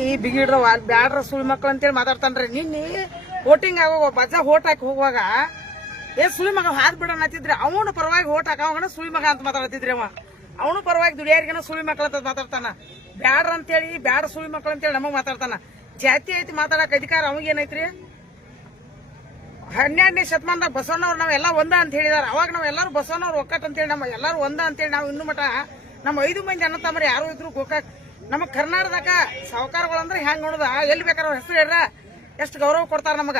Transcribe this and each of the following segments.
ಈ ಬಿಗಿಡ್ರ ಬ್ಯಾಡ್ರ ಸುಳಿ ಮಕ್ಳು ಅಂತೇಳಿ ಮಾತಾಡ್ತಾನ್ರಿ. ನಿನ್ನೆ ವೋಟಿಂಗ್ ಆಗೋ ಬಜ್ಜ ಓಟ್ ಹಾಕಿ ಹೋಗುವಾಗ, ಏ ಸುಳಿ ಮಗ ಹಾದ್ ಬಿಡೋಣ ಅಂತಿದ್ರಿ. ಅವನು ಪರವಾಗಿ ಓಟ್ ಹಾಕೋಣ ಸುಳಿ ಮಗ ಅಂತ ಮಾತಾಡತಿದ್ರಿ ಅವ. ಅವನು ಪರವಾಗಿ ದುಡಿಯಾರಿಗನ ಸುಳಿ ಮಕ್ಳು ಅಂತ ಮಾತಾಡ್ತಾನ. ಬ್ಯಾಡ್ರ ಅಂತೇಳಿ ಬ್ಯಾಡ ಸುಳಿ ಮಕ್ಳು ಅಂತೇಳಿ ನಮಗ್ ಮಾತಾಡ್ತಾನ. ಜಾತಿ ಐತಿ ಮಾತಾಡಕ್ ಅಧಿಕಾರ ಅವಾಗೇನೈತ್ರಿ ಹನ್ನೆರಡನೇ ಶತಮಾನದಾಗ ಬಸವಣ್ಣವ್ರು ನಾವೆಲ್ಲ ಒಂದ ಅಂತ ಹೇಳಿದಾರ. ಅವಾಗ ನಾವ್ ಎಲ್ಲಾರು ಬಸವಣ್ಣವ್ರು ಒಕ್ಕಟ್ ಅಂತೇಳಿ, ನಮ್ಮ ಎಲ್ಲಾರು ಒಂದ ಅಂತೇಳಿ ನಾವು ಇನ್ನು ಮಟ ನಮ್ಮ ಐದು ಮಂದಿ ಅನ್ನ ಯಾರು ಇದ್ರು ಗೋಕಾಕ್ ನಮ್ಮ ಕರ್ನಾಟಕದಾಗ ಸಾವುಕಾರಗಳಂದ್ರೆ ಹೆಂಗ್ ನೋಡುದ? ಎಲ್ಲಿ ಬೇಕಾರ ಅವ್ರ ಹೆಸರು ಹೇಳ್ರ ಎಷ್ಟು ಗೌರವ ಕೊಡ್ತಾರ ನಮಗ?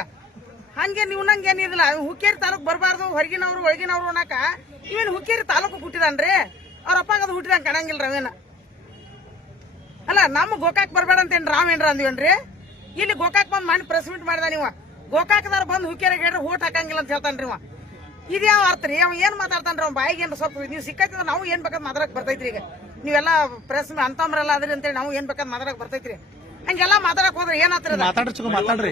ಹಂಗೆ ನೀವು ನಂಗೆ ಏನಿದಿಲ್ಲ ಹುಕ್ಕೇರಿ ತಾಲೂಕ್ ಬರಬಾರ್ದು, ಹೊರಗಿನವ್ರು, ಒಳಗಿನವ್ರು ಅನ್ನಕ ಇವೇನು ಹುಕ್ಕೇರಿ ತಾಲೂಕು ಹುಟ್ಟಿದನ್ರಿ? ಅವ್ರ ಅಪ್ಪಾಗ ಅದು ಹುಟ್ಟಿದಂಗ ಕಾಣಂಗಿಲ್ಲ ರವೇನ ಅಲ್ಲ, ನಮ್ಮ ಗೋಕಾಕ್ ಬರ್ಬೇಡ ಅಂತೇನ್ ಏನ್ರ ಅಂದಿವೇನ್ರಿ? ಇಲ್ಲಿ ಗೋಕಾಕ್ ಬಂದ್ ಮಾಡಿ ಪ್ರೆಸ್ ಮೀಟ್ ಮಾಡಿದ ನೀವ. ಗೋಕಾಕ್ದಾರ ಬಂದ್ ಹುಕ್ಕೇರಿಗೆ ಹೇಳ್ರಿ ಓಟ್ ಹಾಕಂಗಿಲ್ಲ ಅಂತ ಹೇಳ್ತಾನ್ರಿ ಇವ. ಇದು ಯಾವ ಅರ್ಥ ರೀ? ಅವ ಏನ್ ಮಾತಾಡ್ತಾನ್ರಿ? ಅವ್ನ ಬಾಯಿಗೆ ಏನ್ರ ಸ್ವಲ್ಪ ನೀವು ಸಿಕ್ಕತ್ತಿದ್ರೆ ನಾವು ಏನ್ ಬೇಕಾದ್ ಮಾತಾಡಕ್ ಬರ್ತೈತ್ರಿ ಈಗ. ನೀವೆಲ್ಲ ಪ್ರೆಸ್ ಅಂತಮ್ರೆಲ್ಲ ಅದ್ರಿ ಅಂತೇಳಿ ನಾವು ಏನ್ ಬೇಕಾದ್ ಮಾತಾಡಕ್ ಬರ್ತೈತ್ರಿ. ಹಂಗೆಲ್ಲ ಮಾತಾಡಕ್ ಹೋದ್ರೆ ಏನಾತ್ರ? ಮಾತಾಡ್ರಿ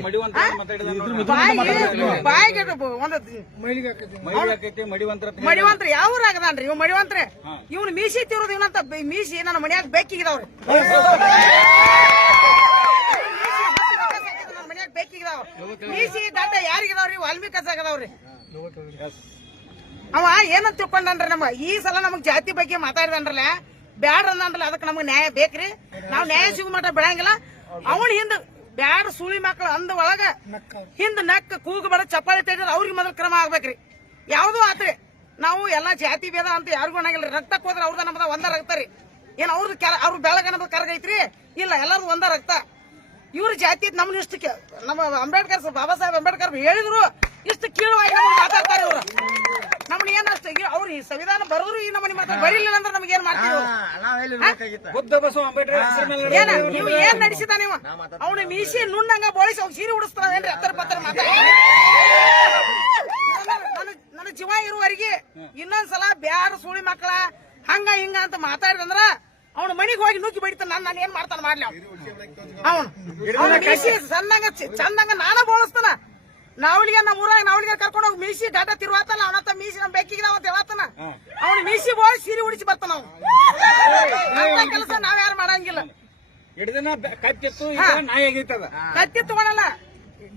ಬಾಯಿಗೆ ಒಂದು ಮಡಿವಂತರ ಮಡಿವಂತ್ರಿ ಯಾವ ಆಗದಾನ್ರಿ ಇವ್ ಮಡಿವಂತ್ರಿ? ಇವ್ನು ಮೀಸಿ ತಿರುದು ಇವನಂತ ಮೀಸಿ ನನ್ನ ಮನ್ಯಾಗ ಬೇಕಿಗಿದಾವ್ರಿ. ನನ್ನ ಮನ್ಯಾಗ ಬೇಕಿಗಿದಾವ ಮೀಸಿ ದಾಟ ಯಾರಿಗಿದಾವ್ರಿ ವಾಲ್ಮೀಕಿ ಆಗದಾವ್ರಿ ಅವ ಏನಂತ ತಿಳ್ಕೊಂಡನ್ರಿ ನಮ್ಮ ಈ ಸಲ ನಮಗ್ ಜಾತಿ ಬಗ್ಗೆ ಮಾತಾಡಿದನ್ರಲ್ಲ ಬ್ಯಾಡ ಅಂದ್ರಲ್ಲ ಅದಕ್ಕೆ ನಮ್ಗೆ ನ್ಯಾಯ ಬೇಕ್ರಿ. ನಾವು ನ್ಯಾಯ ಸಿಗೋ ಮಟ ಬೆಳಂಗಿಲ್ಲ ಅವ್ನ ಹಿಂದ ಬ್ಯಾಡ ಸುಳಿ ಮಕ್ಕಳು ಅಂದ ಒಳಗ ಹಿಂದ ನಕ್ಕ ಕೂಗು ಬಡ ಚಪ್ಪಾಳಿ ತೆಗೆದ್ರೆ ಅವ್ರಿಗೆ ಮೊದಲು ಕ್ರಮ ಆಗ್ಬೇಕ್ರಿ. ಯಾವ್ದು ಆತ್ರಿ. ನಾವು ಎಲ್ಲಾ ಜಾತಿ ಭೇದ ಅಂತ ಯಾರಿಗೂ ಅನ್ನಂಗಿಲ್ಲ ರಕ್ತಕ್ಕೆ ಹೋದ್ರೆ ಅವ್ರದ ನಮ್ದ ಒಂದ ರಕ್ತ ರೀ. ಏನ್ ಅವ್ರದ್ದು ಅವ್ರ ಬೆಳಗನದ ಕರಗೈತ್ರಿ ಇಲ್ಲ ಎಲ್ಲಾರು ಒಂದ ರಕ್ತ. ಇವ್ರ ಜಾತಿ ನಮ್ನ ನಮ್ಮ ಕೆ- ನಮ್ಮ ಅಂಬೇಡ್ಕರ್ ಬಾಬಾ ಸಾಹೇಬ್ ಅಂಬೇಡ್ಕರ್ ಹೇಳಿದ್ರು ಇಷ್ಟು ಕೀಳುವಾಗಿ ನಮಗೆ ಮಾತಾಡ್ತಾರೆ ಇವರು. ನಮ್ಗೆ ಏನ್ ಅಷ್ಟು ಅವ್ರು ಈ ಸಂವಿಧಾನ ಬರೋರು ಈ ನಮ್ಮನೆ ಮಾತಾಡ್ ಬರೀಲಿಲ್ಲ ಅಂದ್ರೆ ನಮ್ಗೆ ಏನ್ ಮಾಡ್ತೀವಿ ಬುದ್ಧ ಬಸವ ಅಂಬೇಡ್ಕರ್ ಹೆಸರು ಮೇಲೆ ಏನ ನೀವು ಏನ್ ನಡೆಸಿದ ನೀವು? ಅವನು ಮೀಸಿ ನುಣ್ಣಂಗ ಬೋಳಿಸಿ ಅವ್ನು ಸೀರೆ ಉಡಿಸ್ತಾವ ಏನ್ರಿ ಹತ್ತರ ಪತ್ರ ಮಾತಾಡ ನನ್ನ ಜೀವ ಇರುವವರೆಗೆ ಇನ್ನೊಂದ್ಸಲ ಬ್ಯಾಡ ಸುಳಿ ಮಕ್ಕಳ ಹಂಗ ಹಿಂಗ ಅಂತ ಮಾತಾಡಿದಂದ್ರ ಅವನು ಮನೆಗೆ ಹೋಗಿ ನುಗ್ಗಿ ಬಡಿತಾನ ನಾನು ನಾನು ಏನ್ ಮಾಡ್ತಾನ ಮಾಡ್ಲಿ ಅವನು. ಅವನು ಮೀಸಿ ಸಣ್ಣಂಗ ಚ- ಚಂದಂಗ ನಾನ ಬೋಳಿಸ್ತಾನ. ನಾವಳಿಗೆ ನಮ್ಮ ಊರಾಗ ನಾವಳಿಗೆ ಕರ್ಕೊಂಡು ಹೋಗಿ ಮೀಸಿ ಡಾಟಾ ತಿರುವಾತಲ್ಲ ಅವನತ್ತ ಮೀಸಿ ನಮ್ ಬೆಕ್ಕಿಗೆ ಅಂತ ಹೇಳತ್ತಾನ ಅವ್ನು ಮೀಸಿ ಹೋಗಿ ಸೀರೆ ಉಡಿಸಿ ಬರ್ತಾನ ಅವ್ನು. ಕೆಲಸ ನಾವ್ ಯಾರು ಮಾಡಂಗಿಲ್ಲ. ಹಿಡಿದನ ಕತ್ತಿತ್ತು ನಾಯಿ ಆಗೈತದ ಕತ್ತಿ ತಗೊಳಲ್ಲ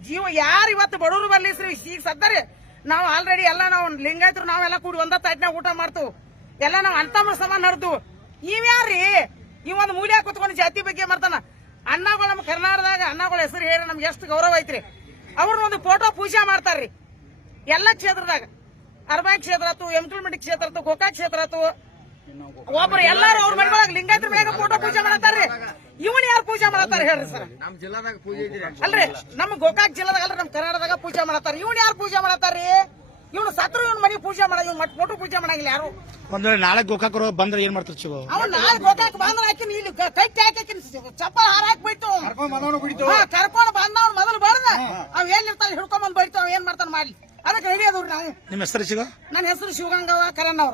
ಜೀವ ಯಾರು ಇವತ್ತು ಬಡವರು ಬರ್ಲಿ ಸರಿ ಈಗ ಸದ್ದಾರೆ ನಾವು ಆಲ್ರೆಡಿ ಎಲ್ಲ ನಾವು ಲಿಂಗಾಯ್ತರು ನಾವೆಲ್ಲ ಕೂಡಿ ಒಂದ ತಾಟ್ನಾಗ ಊಟ ಮಾಡ್ತು. ಎಲ್ಲ ನಾವು ಅಂತಮ್ಮ ಸಮ ನಡ್ದು. ಇವ್ಯಾರ್ರಿ ಈ ಒಂದು ಮೂಲ್ಯ ಕುತ್ಕೊಂಡು ಜಾತಿ ಬಗ್ಗೆ ಮಾಡ್ತಾನ. ಅಣ್ಣಗಳು ನಮ್ಮ ಕರ್ನಾಟಕದಾಗ ಅಣ್ಣಗಳ ಹೆಸರು ಹೇಳಿ ನಮ್ಗೆ ಎಷ್ಟು ಗೌರವ ಐತ್ರಿ. ಅವ್ರನ್ನ ಒಂದು ಫೋಟೋ ಪೂಜೆ ಮಾಡ್ತಾರ್ರಿ. ಎಲ್ಲ ಕ್ಷೇತ್ರದಾಗ. ಅರ್ಬಾಯಿ ಕ್ಷೇತ್ರ ಆತು ಎಂಟಲ್ಮೆಂಟ್ ಕ್ಷೇತ್ರ ಆತು ಗೋಕಾಕ್ ಕ್ಷೇತ್ರ ಆತು ಒಬ್ಬರು ಎಲ್ಲಾರು ಅವ್ರ ಮನೆಯೊಳಗ ಲಿಂಗಾಯತ್ರ ಮನ್ಯಾಗ ಫೋಟೋ ಪೂಜೆ ಮಾಡತ್ತಾರ್ರಿ ಇವನ್ ಯಾರು ಪೂಜೆ ಮಾಡತ್ತಾರ ಹೇಳ್ರಿ ಸರ್. ನಮ್ ಜಿಲ್ಲಾದಾಗ ಪೂಜೆ ಇದ್ರಿ ಅಲ್ರಿ ನಮ್ಮ ಗೋಕಾಕ್ ಜಿಲ್ಲಾದಾಗ ಅಲ್ರಿ ನಮ್ಮ ಕರ್ನಾಟಕದಾಗ ಪೂಜೆ ಮಾಡತ್ತಾರ ಇವನ್ ಯಾರು ಪೂಜೆ ಮಾಡತ್ತಾರ್ರಿ ಇವ್ನು ಸತ್ರು ಇವನ್ ಮನೆ ಪೂಜೆ ಮಾಡ ಇವ್ನು ಮಟ್ ಮೋಟು ಪೂಜೆ ಮಾಡಂಗಿಲ್ಲ ಯಾರು? ಒಂದ್ ವೇಳೆ ನಾಳೆ ಗೋಕಾಕರು ಬಂದ್ರೆ ಏನ್ ಮಾಡ್ತಾರೆ ಚಿಗೋ ಅವ್ನ ನಾಳೆ ಗೋಕಾಕ್ ಬಂದ್ರೆ ಹಾಕಿನ ಇಲ್ಲಿ ಕ- ಕೈ ಹಾಕಿನ ಚಪ್ಪಲ್ ಹಾರ ಹಾಕಿ ಬೈತು ಬಂದ ಬಂದವ್ನ ಮೊದಲು ಬರ್ದ. ಅವ್ ಏನ್ ಇರ್ತಾನೆ ಹಿಡ್ಕೊಂಡ್ ಬಂದ್ ಬೈತು ಅವ್ ಏನ್ ಮಾಡ್ತಾನ ಮಾಡಿ ಅದಕ್ಕೆ ಹಿಡಿಯೋದು ನಾವು. ನಿಮ್ ಹೆಸರು ಶಿವ? ನನ್ನ ಹೆಸರು ಶಿವಗಂಗವ ಕರಣ್ಣವ್ರ